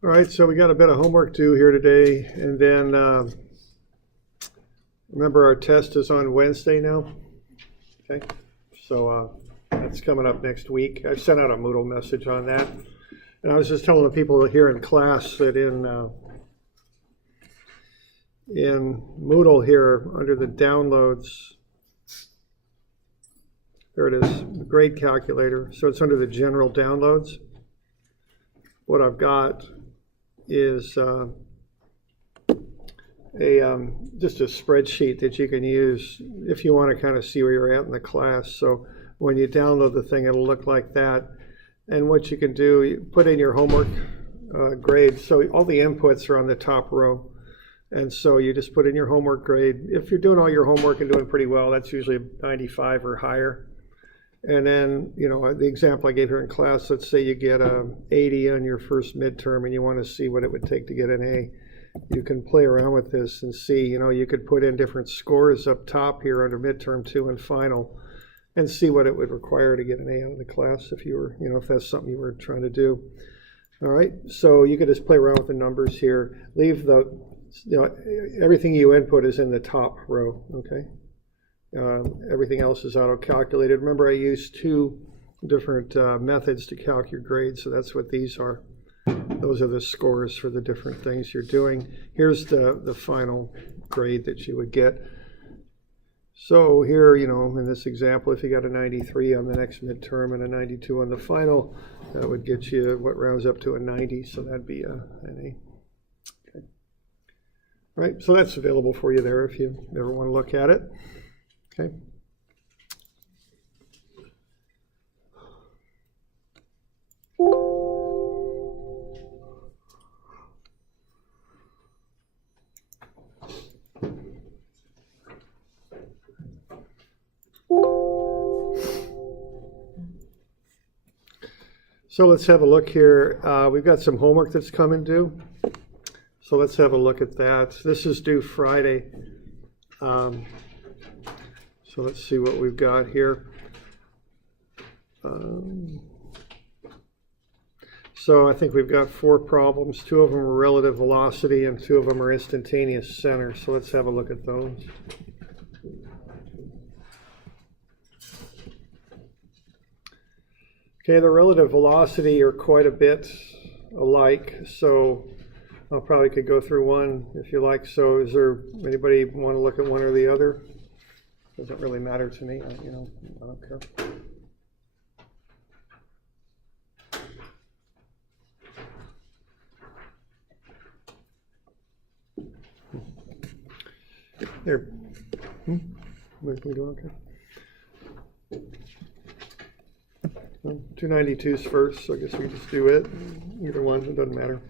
All right, so we got a bit of homework due here today, and then remember our test is on Wednesday now. Okay, so that's coming up next week. I sent out a Moodle message on that, and I was just telling the people here in class that in Moodle here under the downloads, there it is, the grade calculator. So it's under the general downloads. What I've got is just a spreadsheet that you can use if you want to kind of see where you're at in the class. So when you download the thing, it'll look like that. And what you can do, you put in your homework grade. So all the inputs are on the top row. And so you just put in your homework grade. If you're doing all your homework and doing pretty well, that's usually 95 or higher. And then, you know, the example I gave here in class, let's say you get a 80 on your first midterm and you want to see what it would take to get an A. You can play around with this and see, you know, you could put in different scores up top here under midterm 2 and final and see what it would require to get an A out of the class if you were, you know, if that's something you were trying to do. All right, so you could just play around with the numbers here. Leave the, you know, everything you input is in the top row, okay? Everything else is auto-calculated. Remember, I used 2 different methods to calculate your grade, so that's what these are. Those are the scores for the different things you're doing. Here's the final grade that you would get. So here, you know, in this example, if you got a 93 on the next midterm and a 92 on the final, that would get you what rounds up to a 90, so that'd be an A. Okay. All right, so that's available for you there if you ever want to look at it. Okay. So let's have a look here. We've got some homework that's coming due. So let's have a look at that. This is due Friday. So let's see what we've got here. So I think we've got 4 problems. 2 of them are relative velocity and 2 of them are instantaneous center. So let's have a look at those. Okay, the relative velocity are quite a bit alike. So I probably could go through one if you like. So is there anybody want to look at one or the other? Doesn't really matter to me, you know, I don't care. There. We do okay. Well, 292's first, so I guess we just do it. Either one, it doesn't matter.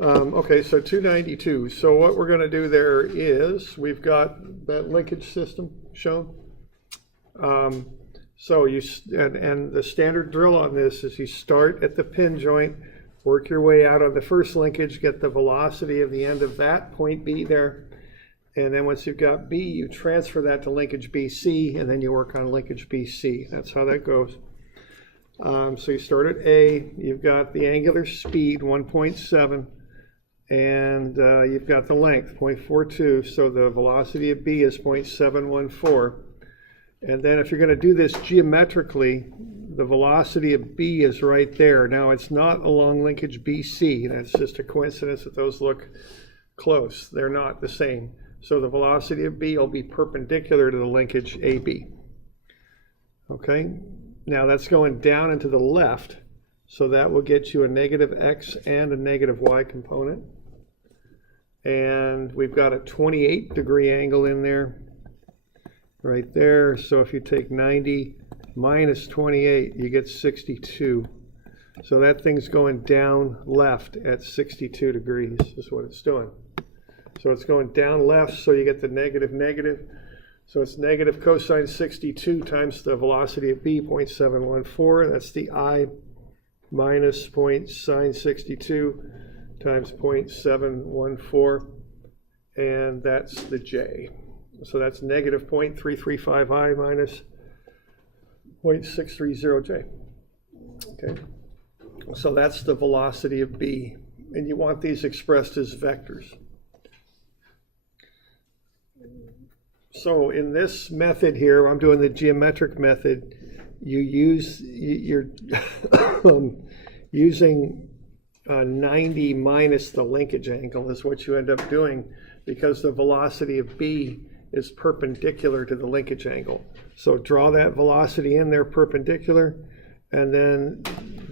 Okay, so 292. So what we're going to do there is we've got that linkage system shown. So you and the standard drill on this is you start at the pin joint, work your way out on the first linkage, get the velocity of the end of that point B there, and then once you've got B, you transfer that to linkage BC, and then you work on linkage BC. That's how that goes. So you start at A, you've got the angular speed 1.7. And you've got the length, 0.42, so the velocity of B is 0.714. And then if you're going to do this geometrically, the velocity of B is right there. Now it's not along linkage BC, that's just a coincidence that those look close. They're not the same. So the velocity of B will be perpendicular to the linkage AB. Okay, now that's going down and to the left, so that will get you a negative X and a negative Y component. And we've got a 28-degree angle in there, right there. So if you take 90 minus 28, you get 62. So that thing's going down left at 62 degrees is what it's doing. So it's going down left, so you get the negative negative. So it's negative cosine 62 times the velocity of B, 0.714. That's the I minus sine 62. Times 0.714, and that's the J. So that's negative 0.335I minus 0.630J. Okay. So that's the velocity of B. And you want these expressed as vectors. So in this method here, I'm doing the geometric method, you're using 90 minus the linkage angle is what you end up doing, because the velocity of B is perpendicular to the linkage angle. So draw that velocity in there perpendicular, and then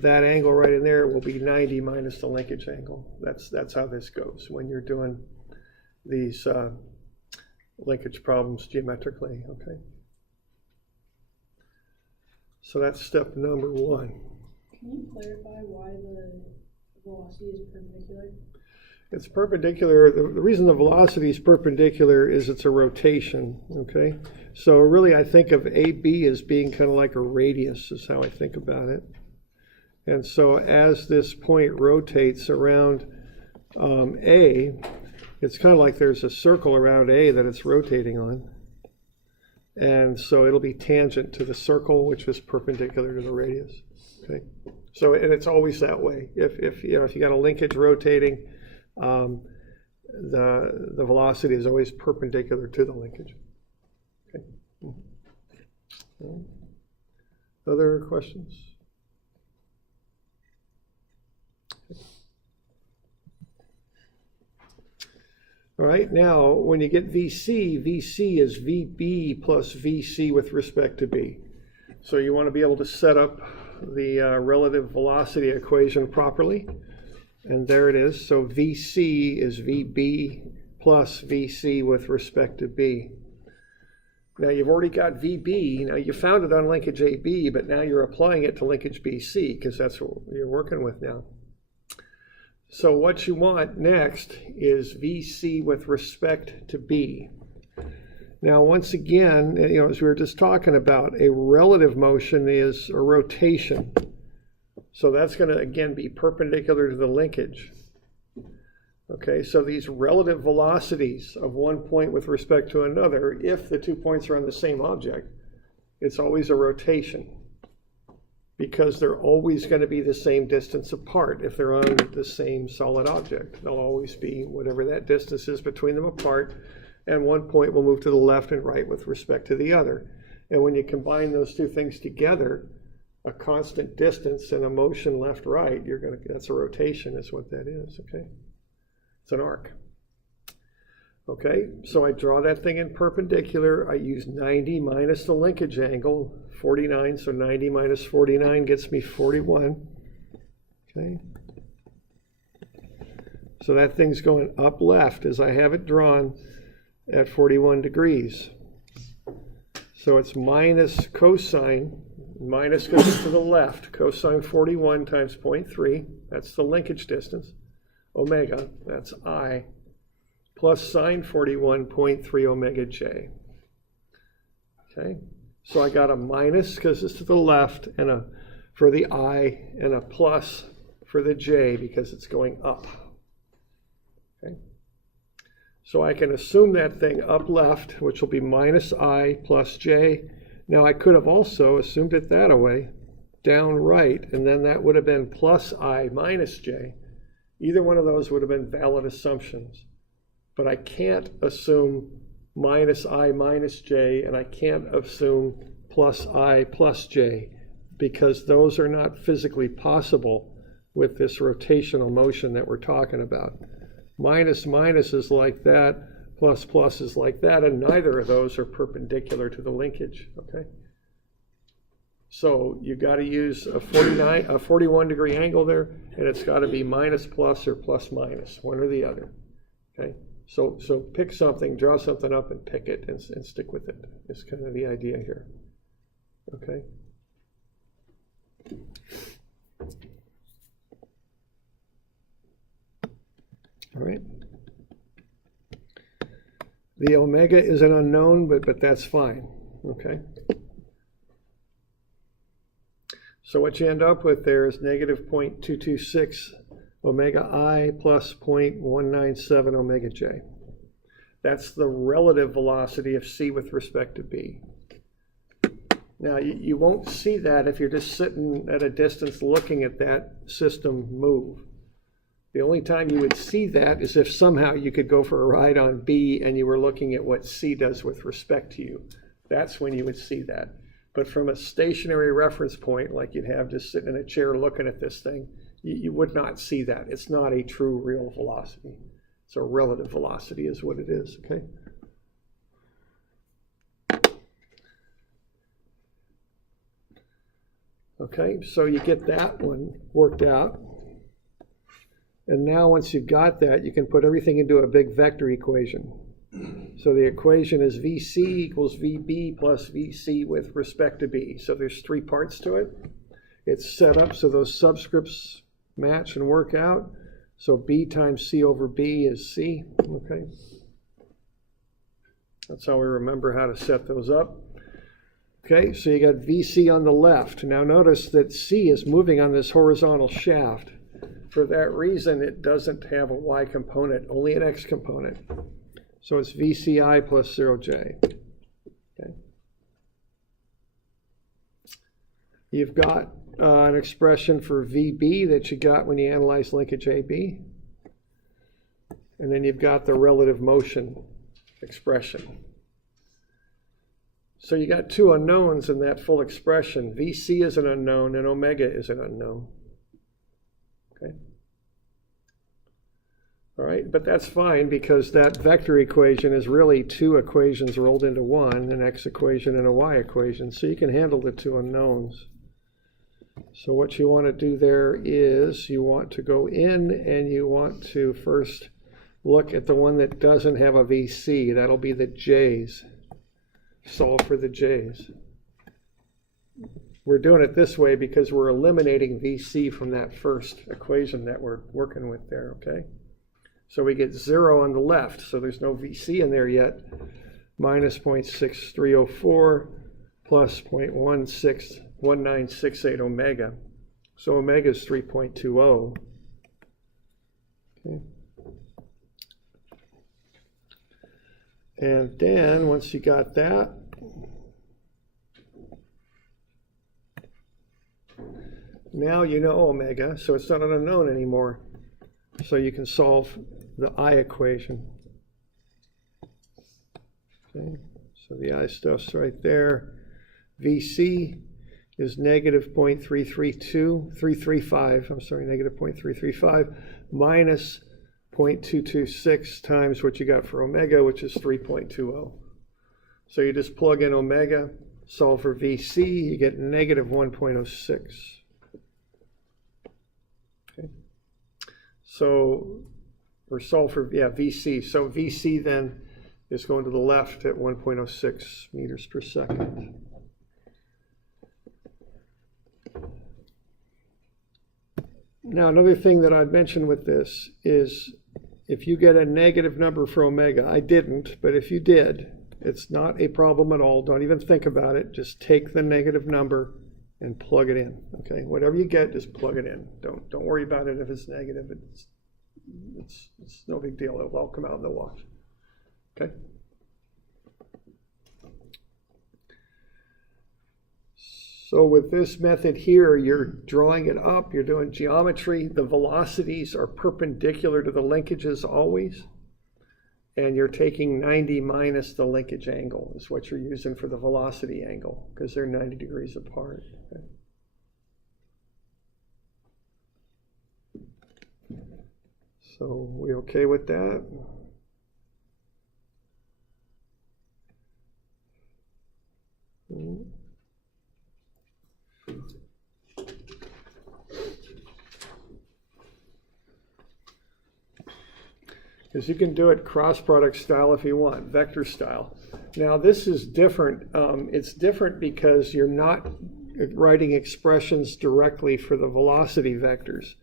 that angle right in there will be 90 minus the linkage angle. That's how this goes when you're doing these linkage problems geometrically, okay? So that's step number one. Can you clarify why the velocity is perpendicular? It's perpendicular. The reason the velocity is perpendicular is it's a rotation, okay? So really I think of AB as being kind of like a radius is how I think about it. And so as this point rotates around A, it's kind of like there's a circle around A that it's rotating on. And so it'll be tangent to the circle, which is perpendicular to the radius, okay? So, and it's always that way. If you got a linkage rotating, the velocity is always perpendicular to the linkage. Okay. Other questions? All right, now when you get VC, VC is VB plus VC with respect to B. So you want to be able to set up the relative velocity equation properly. And there it is. So VC is VB plus VC with respect to B. Now you've already got VB. Now you found it on linkage AB, but now you're applying it to linkage BC because that's what you're working with now. So what you want next is VC with respect to B. Now once again, as we were just talking about, a relative motion is a rotation. So that's going to, again, be perpendicular to the linkage. Okay, so these relative velocities of one point with respect to another, if the 2 points are on the same object, it's always a rotation, because they're always going to be the same distance apart if they're on the same solid object. They'll always be whatever that distance is between them apart, and one point will move to the left and right with respect to the other. And when you combine those two things together, a constant distance and a motion left-right, that's a rotation is what that is, okay? It's an arc. Okay, so I draw that thing in perpendicular. I use 90 minus the linkage angle, 49, so 90 minus 49 gets me 41. Okay. So that thing's going up left as I have it drawn at 41 degrees. So it's minus cosine, minus goes to the left, cosine 41 times 0.3, that's the linkage distance, omega, that's I, plus sine 41.3 omega j. Okay, so I got a minus because it's to the left, and a for the I, and a plus for the j because it's going up. Okay, so I can assume that thing up left, which will be minus I plus j. Now I could have also assumed it that way, down right, and then that would have been plus I minus j. Either one of those would have been valid assumptions. But I can't assume minus I minus j, and I can't assume plus I plus j, because those are not physically possible with this rotational motion that we're talking about. Minus minus is like that, plus plus is like that, and neither of those are perpendicular to the linkage, okay? So you've got to use a 41 degree angle there, and it's got to be minus plus or plus minus, one or the other, okay? So pick something, draw something up, and pick it and stick with it. It's kind of the idea here. Okay. All right. The omega is an unknown, but that's fine. Okay. So what you end up with there is negative 0.226 omega I plus 0.197 omega j. That's the relative velocity of c with respect to b. Now, you won't see that if you're just sitting at a distance looking at that system move. The only time you would see that is if somehow you could go for a ride on B and you were looking at what C does with respect to you. That's when you would see that. But from a stationary reference point, like you'd have just sitting in a chair looking at this thing, you would not see that. It's not a true real velocity. It's a relative velocity is what it is, okay? Okay, so you get that one worked out. And now once you've got that, you can put everything into a big vector equation. So the equation is VC equals VB plus VC with respect to B. So there's three parts to it. It's set up so those subscripts match and work out. So B times C over B is C, okay? That's how we remember how to set those up. Okay, so you got VC on the left. Now notice that C is moving on this horizontal shaft. For that reason, it doesn't have a Y component, only an X component. So it's VCI plus 0J. Okay. You've got an expression for VB that you got when you analyze linkage AB. And then you've got the relative motion expression. So you got two unknowns in that full expression. VC is an unknown and omega is an unknown. Okay. All right, but that's fine because that vector equation is really two equations rolled into one, an X equation and a Y equation. So you can handle the two unknowns. So what you want to do there is you want to go in and you want to first look at the one that doesn't have a VC. That'll be the J's. Solve for the J's. We're doing it this way because we're eliminating VC from that first equation that we're working with there, okay? So we get 0 on the left, so there's no VC in there yet. Minus 0.6304 plus 0.1968 omega. So omega is 3.20. Okay. And then once you got that, now you know omega, so it's not an unknown anymore. So you can solve the I equation. Okay, so the I stuff's right there. VC is negative 0.335, I'm sorry, negative 0.335 minus 0.226 times what you got for omega, which is 3.20. So you just plug in omega, solve for VC, you get negative 1.06. Okay. So, or solve for, VC. So VC then is going to the left at 1.06 meters per second. Now, another thing that I'd mention with this is if you get a negative number for omega, I didn't, but if you did, it's not a problem at all. Don't even think about it. Just take the negative number and plug it in. Okay, whatever you get, just plug it in. Don't worry about it if it's negative. It's no big deal. It'll all come out in the wash. Okay. So with this method here, you're drawing it up, you're doing geometry, the velocities are perpendicular to the linkages always, and you're taking 90 minus the linkage angle is what you're using for the velocity angle, because they're 90 degrees apart. Okay. So we okay with that? Because you can do it cross product style if you want, vector style. Now this is different. It's different because you're not writing expressions directly for the velocity vectors.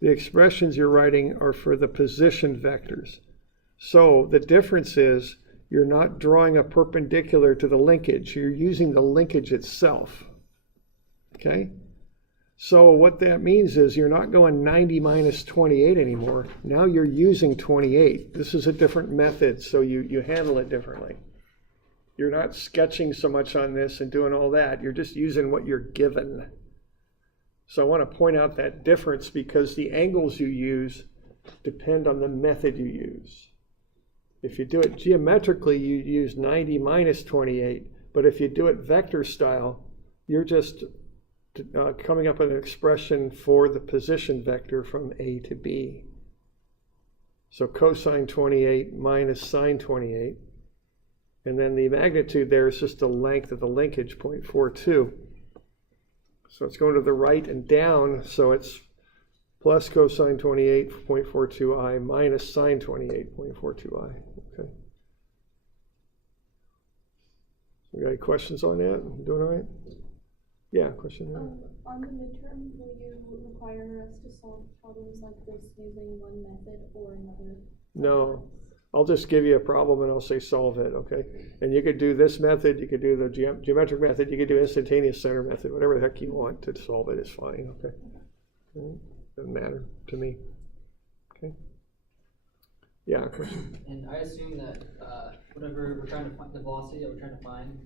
The expressions you're writing are for the position vectors. So the difference is you're not drawing a perpendicular to the linkage. You're using the linkage itself. Okay? So what that means is you're not going 90 minus 28 anymore. Now you're using 28. This is a different method, so you handle it differently. You're not sketching so much on this and doing all that. You're just using what you're given. So I want to point out that difference because the angles you use depend on the method you use. If you do it geometrically, you use 90 minus 28. But if you do it vector style, you're just coming up with an expression for the position vector from A to B. So cosine 28 minus sine 28. And then the magnitude there is just the length of the linkage, 0.42. So it's going to the right and down, so it's plus cosine 28.42i minus sine 28.42i. Okay. You got any questions on that? Doing all right? Yeah, question. On the midterm, will you require us to solve problems like this using one method or another? No. I'll just give you a problem and I'll say solve it, okay? And you could do this method, you could do the geometric method, you could do instantaneous center method, whatever the heck you want to solve it is fine, okay? Doesn't matter to me, okay? Yeah, question. And I assume that whatever we're trying to find, the velocity that we're trying to find,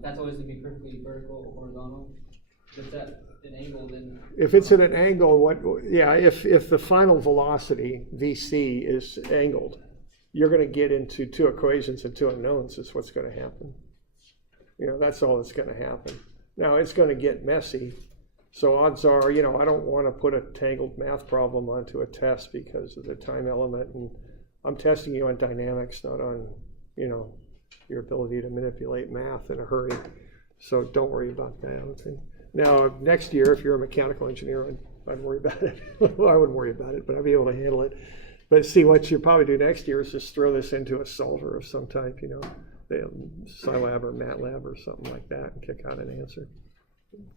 that's always going to be perfectly vertical or horizontal. If that's an angle, then if it's at an angle, if the final velocity, VC, is angled, you're going to get into two equations and two unknowns is what's going to happen. You know, that's all that's going to happen. Now, it's going to get messy. So odds are, you know, I don't want to put a tangled math problem onto a test because of the time element. And I'm testing you on dynamics, not on, you know, your ability to manipulate math in a hurry. So don't worry about that, okay? Now, next year, if you're a mechanical engineer, I'd worry about it. Well, I wouldn't worry about it, but I'd be able to handle it. But see, what you'll probably do next year is just throw this into a solver of some type, you know, Scilab or MATLAB or something like that, and kick out an answer.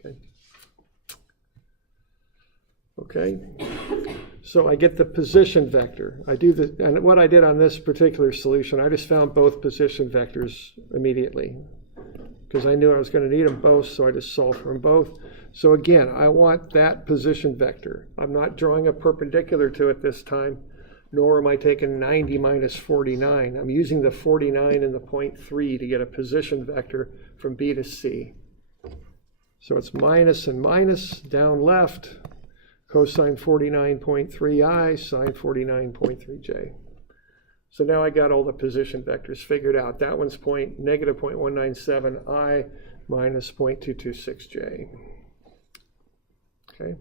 Okay. Okay. So I get the position vector. I do the, and what I did on this particular solution, I just found both position vectors immediately because I knew I was going to need them both, so I just solved for them both. So again, I want that position vector. I'm not drawing a perpendicular to it this time, nor am I taking 90 minus 49. I'm using the 49 and the 0.3 to get a position vector from B to C. So it's minus and minus, down left, cosine 49.3i, sine 49.3j. So now I got all the position vectors figured out. That one's negative 0.197i minus 0.226j. Okay.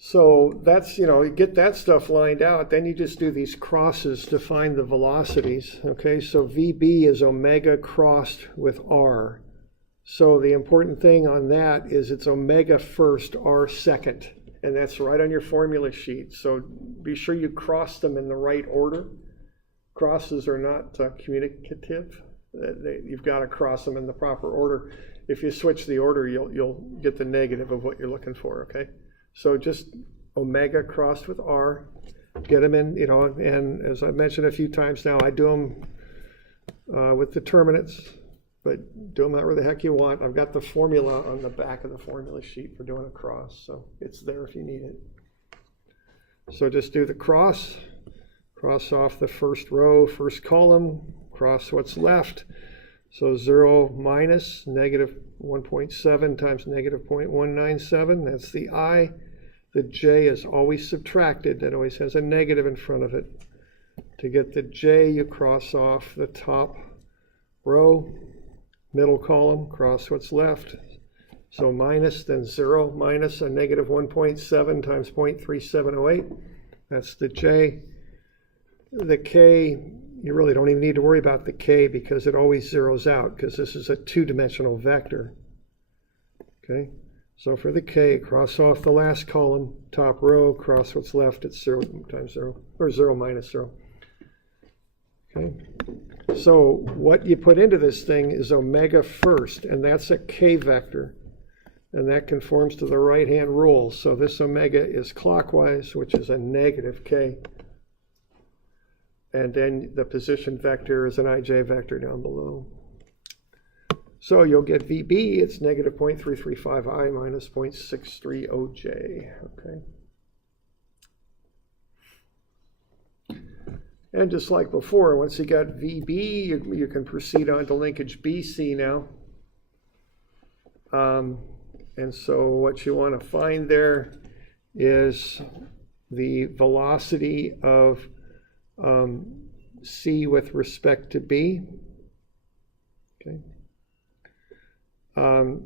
So that's, you know, you get that stuff lined out, then you just do these crosses to find the velocities. Okay, so VB is omega crossed with R. So the important thing on that is it's omega first, R second. And that's right on your formula sheet. So be sure you cross them in the right order. Crosses are not communicative. You've got to cross them in the proper order. If you switch the order, you'll get the negative of what you're looking for, okay? So just omega crossed with R, get them in, you know, and as I mentioned a few times now, I do them with determinants, but do them however the heck you want. I've got the formula on the back of the formula sheet for doing a cross, so it's there if you need it. So just do the cross off the first row, first column, cross what's left. So 0 minus negative 1.7 times negative 0.197, that's the I. The J is always subtracted, that always has a negative in front of it. To get the J, you cross off the top row, middle column, cross what's left. So minus, then 0 minus a negative 1.7 times 0.3708, that's the J. The K, you really don't even need to worry about the K because it always zeroes out because this is a two-dimensional vector. Okay, so for the K, cross off the last column, top row, cross what's left, it's 0 times 0, or 0 minus 0. Okay, so what you put into this thing is omega first, and that's a K vector, and that conforms to the right-hand rule. So this omega is clockwise, which is a negative K. And then the position vector is an ij vector down below. So you'll get VB, it's negative 0.335i minus 0.630j, okay? And just like before, once you got VB, you can proceed on to linkage BC now. And so what you want to find there is the velocity of C with respect to B. Okay.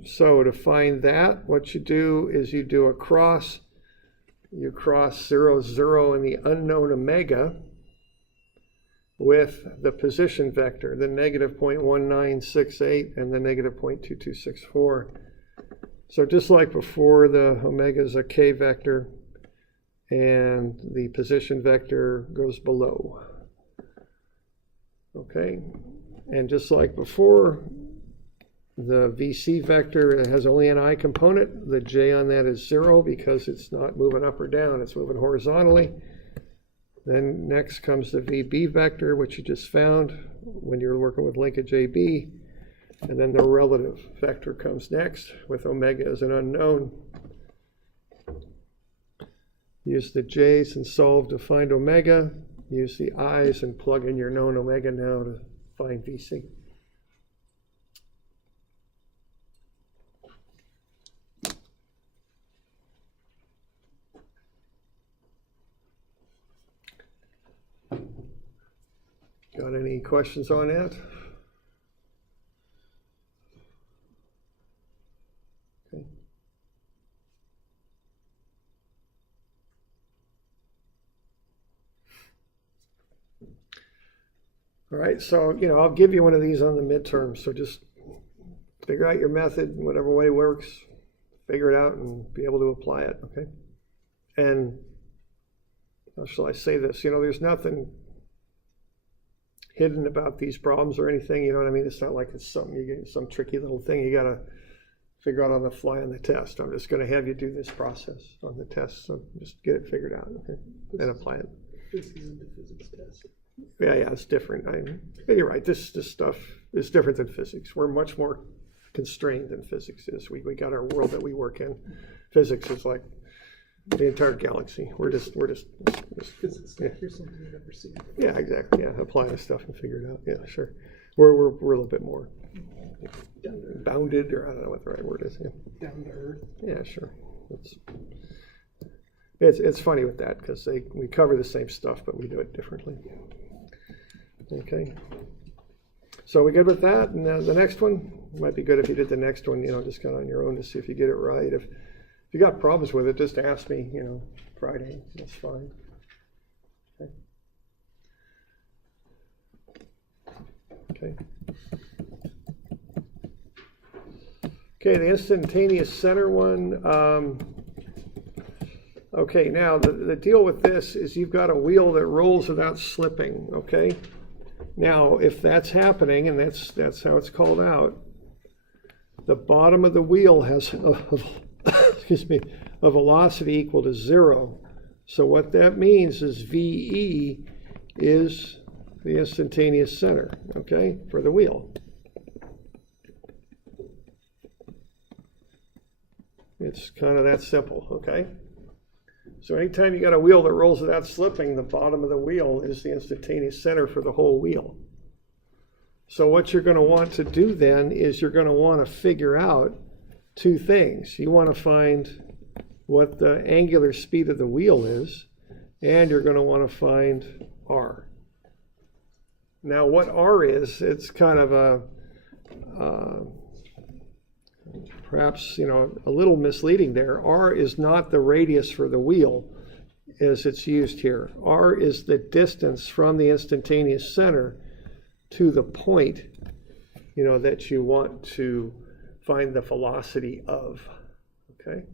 So to find that, what you do is you do a cross. You cross 0, 0 in the unknown omega with the position vector, the negative 0.1968 and the negative 0.2264. So just like before, the omega is a k vector and the position vector goes below. Okay, and just like before, the VC vector has only an I component. The J on that is 0 because it's not moving up or down, it's moving horizontally. Then next comes the VB vector, which you just found when you're working with linkage AB. And then the relative vector comes next with omega as an unknown. Use the J's and solve to find omega. Use the I's and plug in your known omega now to find VC. Got any questions on that? Okay. All right, so, I'll give you one of these on the midterm, so just figure out your method, whatever way works, figure it out and be able to apply it, okay? And how shall I say this? There's nothing hidden about these problems or anything, you know what I mean? It's not like it's something you get some tricky little thing you got to figure out on the fly on the test. I'm just going to have you do this process on the test, so just get it figured out, okay? And apply it. This isn't a physics test. Yeah, it's different. You're right. This stuff is different than physics. We're much more constrained than physics is. We got our world that we work in. Physics is like the entire galaxy. We're just Physics, yeah. here's something you've never seen. Yeah, exactly. Yeah, apply this stuff and figure it out. Yeah, sure. We're a little bit more bounded, or I don't know what the right word is. Yeah. Down to earth. Yeah, sure. It's funny with that because we cover the same stuff, but we do it differently. Okay. So we good with that? And the next one might be good if you did the next one. Just kind of on your own to see if you get it right. If you got problems with it, just ask me. Friday. That's fine. Okay. Okay. Okay, the instantaneous center one. Okay, now the deal with this is you've got a wheel that rolls without slipping, okay? Now, if that's happening, and that's how it's called out, the bottom of the wheel has a velocity equal to 0. So what that means is VE is the instantaneous center, okay, for the wheel. It's kind of that simple, okay? So anytime you got a wheel that rolls without slipping, the bottom of the wheel is the instantaneous center for the whole wheel. So what you're going to want to do then is you're going to want to figure out two things. You want to find what the angular speed of the wheel is, and you're going to want to find R. Now what R is, it's kind of a perhaps, a little misleading there. R is not the radius for the wheel as it's used here. R is the distance from the instantaneous center to the point, that you want to find the velocity of, okay?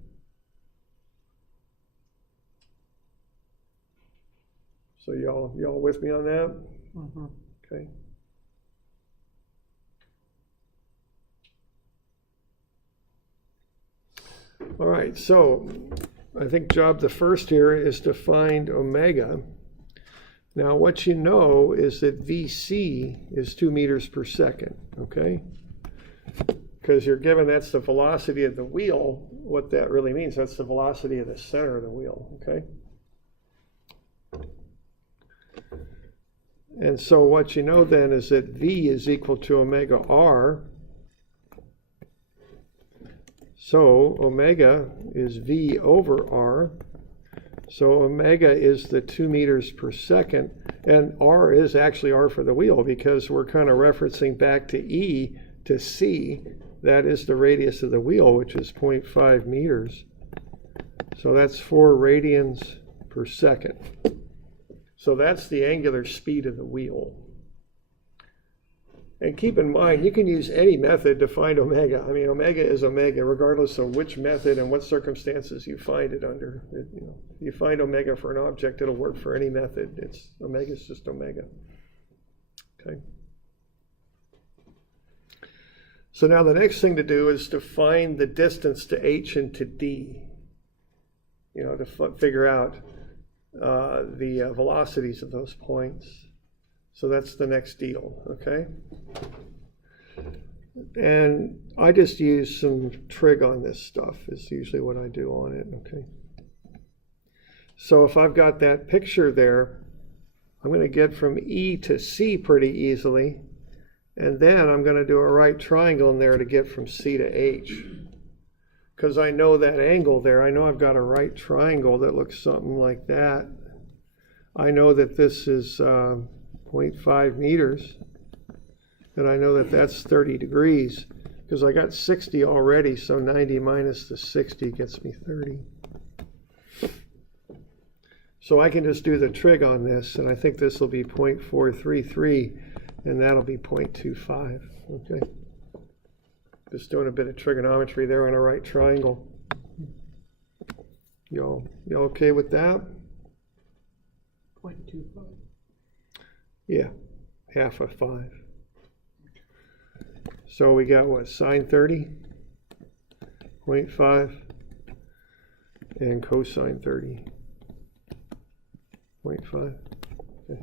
So y'all with me on that? Mm-hmm. Okay. All right, so I think job the first here is to find omega. Now what you know is that VC is 2 meters per second, okay? Because you're given that's the velocity of the wheel, what that really means, that's the velocity of the center of the wheel, okay? And so what you know then is that V is equal to omega R. So omega is V over R. So omega is the 2 meters per second. And R is actually R for the wheel because we're kind of referencing back to E to C. That is the radius of the wheel, which is 0.5 meters. So that's 4 radians per second. So that's the angular speed of the wheel. And keep in mind, you can use any method to find omega. I mean, omega is omega, regardless of which method and what circumstances you find it under. You find omega for an object, it'll work for any method. Omega is just omega. Okay. So now the next thing to do is to find the distance to H and to D. To figure out the velocities of those points. So that's the next deal, okay? And I just use some trig on this stuff is usually what I do on it, okay? So if I've got that picture there, I'm going to get from E to C pretty easily. And then I'm going to do a right triangle in there to get from C to H. Because I know that angle there. I know I've got a right triangle that looks something like that. I know that this is 0.5 meters. And I know that that's 30 degrees. Because I got 60 already, so 90 minus the 60 gets me 30. So I can just do the trig on this, and I think this will be 0.433, and that'll be 0.25, okay? Just doing a bit of trigonometry there on a right triangle. Y'all okay with that? 0.25. Yeah, half of 5. So we got what, sine 30, 0.5, and cosine 30, 0.5. Okay.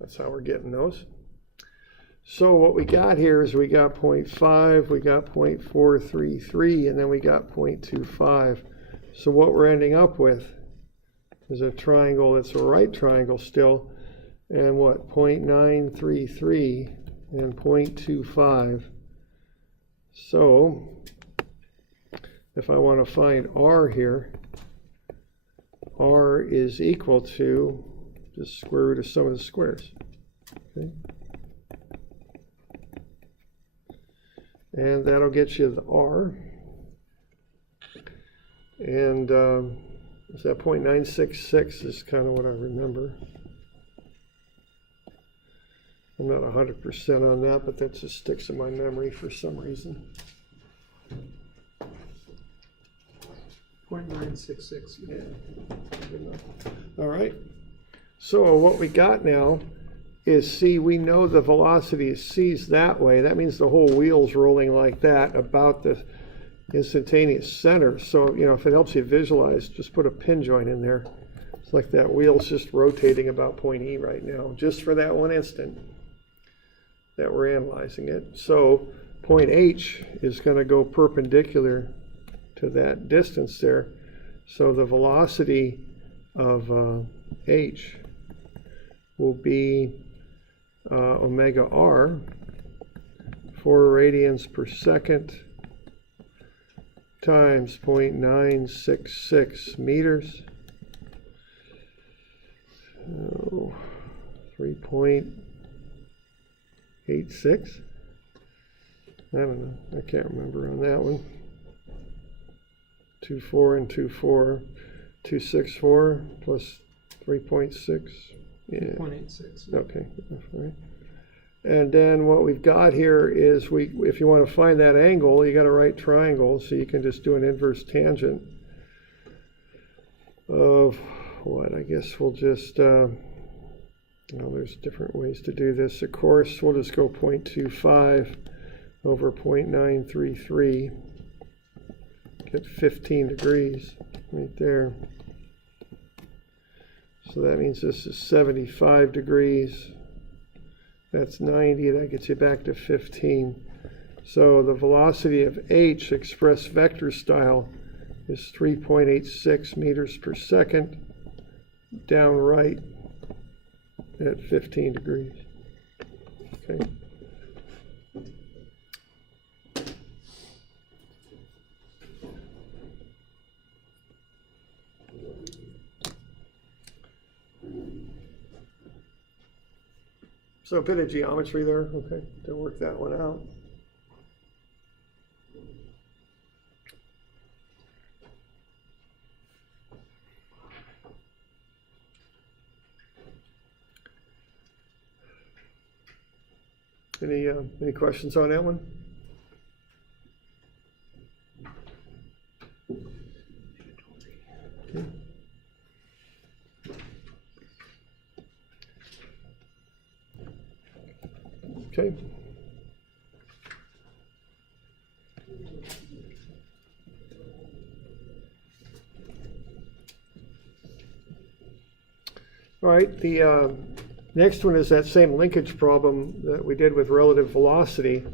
That's how we're getting those. So what we got here is we got 0.5, we got 0.433, and then we got 0.25. So what we're ending up with is a triangle that's a right triangle still, and what, 0.933 and 0.25. So if I want to find R here, R is equal to just square root of sum of the squares. Okay. And that'll get you the R. And is that 0.966 is kind of what I remember. I'm not 100% on that, but that just sticks in my memory for some reason. 0.966. Yeah, good enough. All right. So what we got now is C. We know the velocity is C's that way. That means the whole wheel's rolling like that about the instantaneous center. So, if it helps you visualize, just put a pin joint in there. It's like that wheel's just rotating about point E right now, just for that one instant that we're analyzing it. So point H is going to go perpendicular to that distance there. So the velocity of H will be omega R, 4 radians per second times 0.966 meters. 3.86. I don't know. I can't remember on that one. 2.4 and 2.4. 264 plus 3.6. Yeah. 0.86. Okay. Right. And then what we've got here is if you want to find that angle, you got a right triangle, so you can just do an inverse tangent of what? I guess we'll just there's different ways to do this. Of course, we'll just go 0.25 over 0.933. Get 15 degrees right there. So that means this is 75 degrees. That's 90. That gets you back to 15. So the velocity of H expressed vector style is 3.86 meters per second down right. at 15 degrees. Okay. So a bit of geometry there, okay, to work that one out. Any questions on that one? Okay. All right, the next one is that same linkage problem that we did with relative velocity.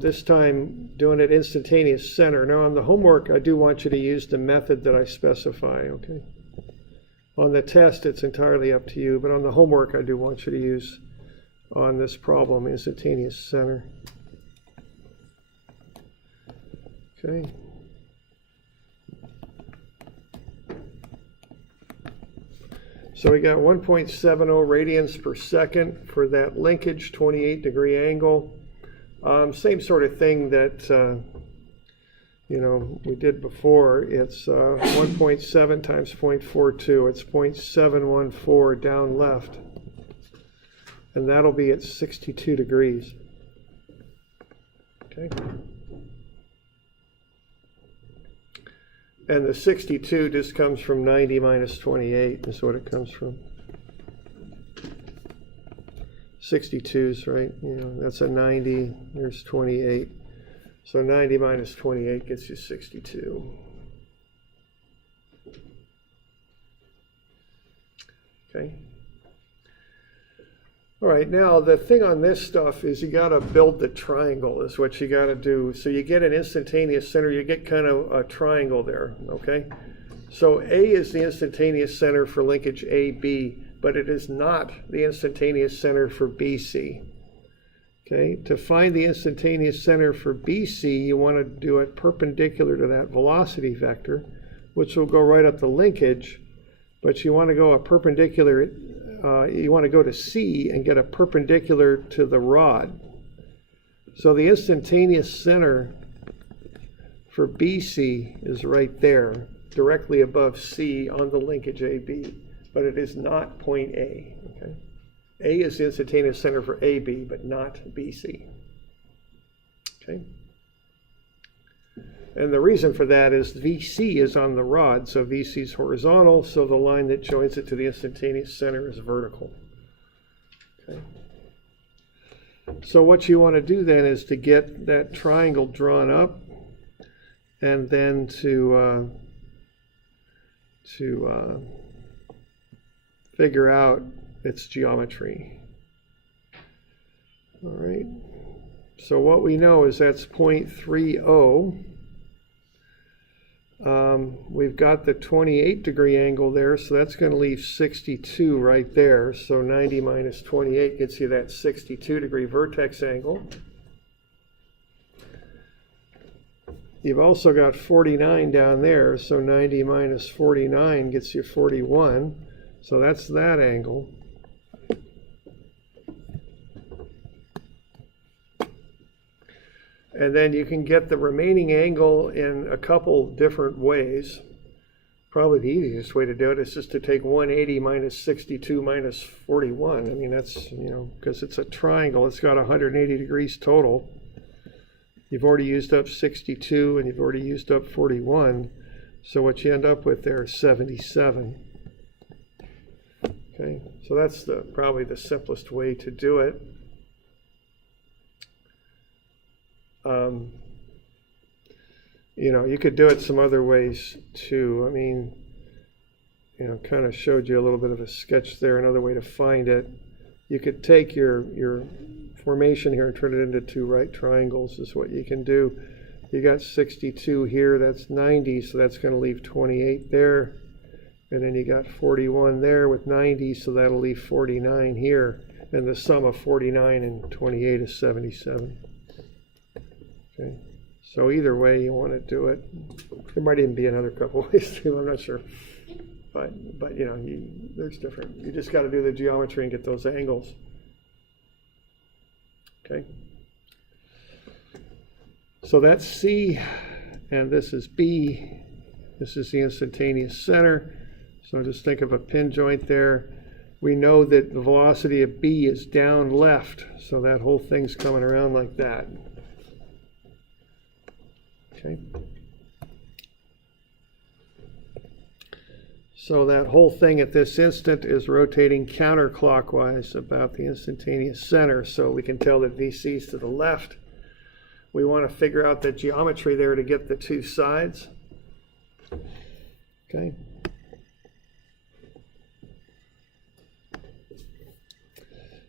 This time doing it instantaneous center. Now on the homework, I do want you to use the method that I specify, okay? On the test, it's entirely up to you, but on the homework, I do want you to use on this problem, instantaneous center. Okay. So we got 1.70 radians per second for that linkage, 28-degree angle. Same sort of thing that we did before. It's 1.7 times 0.42. It's 0.714 down left. And that'll be at 62 degrees. Okay. And the 62 just comes from 90 minus 28 is what it comes from. 62's, right? That's a 90, there's 28. So 90 minus 28 gets you 62. Okay. All right, now the thing on this stuff is you got to build the triangle is what you got to do. So you get an instantaneous center, you get kind of a triangle there, okay? So A is the instantaneous center for linkage AB, but it is not the instantaneous center for BC. Okay, to find the instantaneous center for BC, you want to do it perpendicular to that velocity vector, which will go right up the linkage, but you want to go a perpendicular, you want to go to C and get a perpendicular to the rod. So the instantaneous center for BC is right there, directly above C on the linkage AB, but it is not point A. Okay? A is the instantaneous center for AB, but not BC. Okay? And the reason for that is VC is on the rod, so VC is horizontal, so the line that joins it to the instantaneous center is vertical. Okay? So what you want to do then is to get that triangle drawn up and then to figure out its geometry. All right. So what we know is that's 0.30. We've got the 28-degree angle there, so that's going to leave 62 right there. So 90 minus 28 gets you that 62-degree vertex angle. You've also got 49 down there, so 90 minus 49 gets you 41. So that's that angle. And then you can get the remaining angle in a couple different ways. Probably the easiest way to do it is just to take 180 minus 62 minus 41. I mean, that's, because it's a triangle, it's got 180 degrees total. You've already used up 62 and you've already used up 41. So what you end up with there is 77. Okay, so that's probably the simplest way to do it. You could do it some other ways too. I mean, kind of showed you a little bit of a sketch there. Another way to find it, you could take your formation here and turn it into two right triangles is what you can do. You got 62 here, that's 90, so that's going to leave 28 there. And then you got 41 there with 90, so that'll leave 49 here. And the sum of 49 and 28 is 77. Okay, so either way you want to do it. There might even be another couple ways too, I'm not sure. But you know, there's different. You just got to do the geometry and get those angles. Okay. So that's C, and this is B. This is the instantaneous center. So just think of a pin joint there. We know that the velocity of B is down left, so that whole thing's coming around like that. Okay. So that whole thing at this instant is rotating counterclockwise about the instantaneous center, so we can tell that VC is to the left. We want to figure out the geometry there to get the two sides. Okay.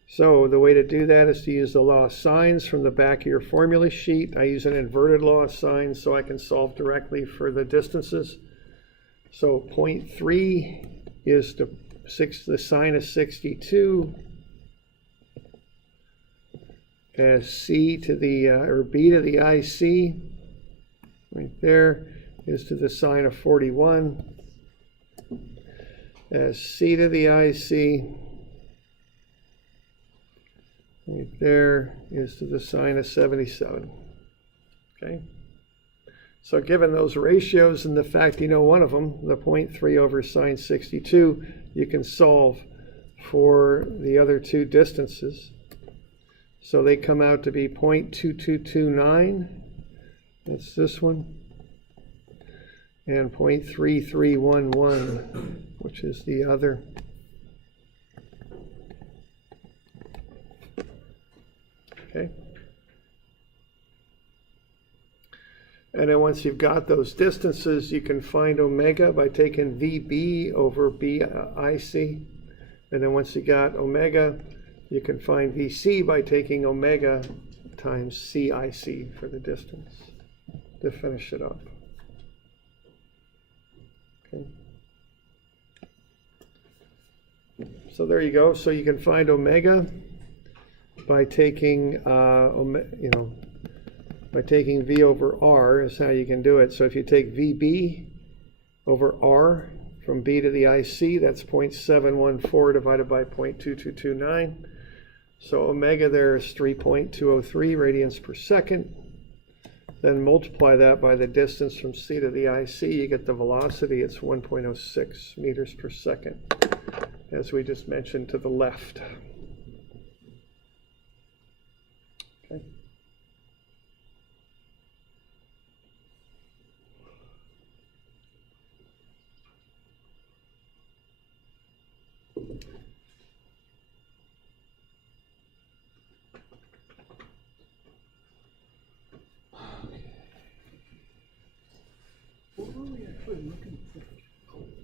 So the way to do that is to use the law of sines from the back of your formula sheet. I use an inverted law of sines so I can solve directly for the distances. So 0.3 is the sine of 62 as C to the, or B to the IC, right there, is to the sine of 41, as C to the IC, right there, is to the sine of 77, okay? So given those ratios and the fact you know one of them, the 0.3 over sine 62, you can solve for the other two distances. So they come out to be 0.2229, that's this one, and 0.3311, which is the other. Okay. And then once you've got those distances, you can find omega by taking VB over BIC. And then once you got omega, you can find VC by taking omega times CIC for the distance to finish it up. Okay. So there you go. So you can find omega by taking, by taking V over R is how you can do it. So if you take VB over R from B to the IC, that's 0.714 divided by 0.2229. So omega there is 3.203 radians per second. Then multiply that by the distance from C to the IC, you get the velocity. It's 1.06 meters per second, as we just mentioned to the left. Okay. What were we actually looking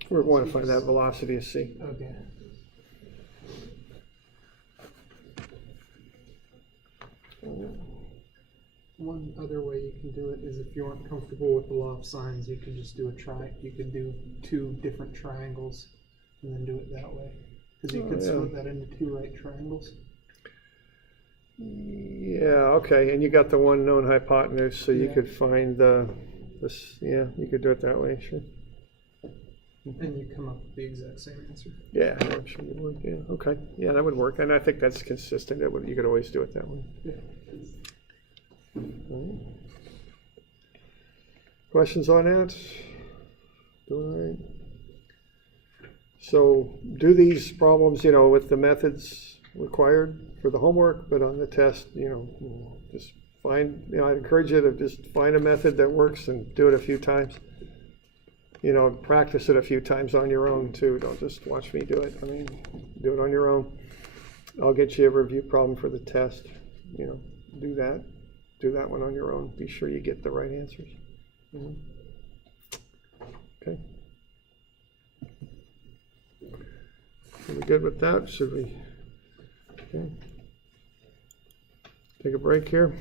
for? We want to find that velocity of C. Okay. One other way you can do it is if you aren't comfortable with the law of sines, you can just do you could do two different triangles and then do it that way. Because you could split that into two right triangles. Yeah, okay, and you got the one known hypotenuse, so you could find you could do it that way, sure. And you come up with the exact same answer. Yeah, I'm sure you would, yeah, okay. Yeah, that would work, and I think that's consistent. You could always do it that way. Yeah. All right. Questions on that? All right. So do these problems, with the methods required for the homework, but on the test, just find, I'd encourage you to just find a method that works and do it a few times. Practice it a few times on your own too. Don't just watch me do it. I mean, do it on your own. I'll get you a review problem for the test. Do that. Do that one on your own. Be sure you get the right answers. Okay. Are we good with that? Should we? Okay. Take a break here.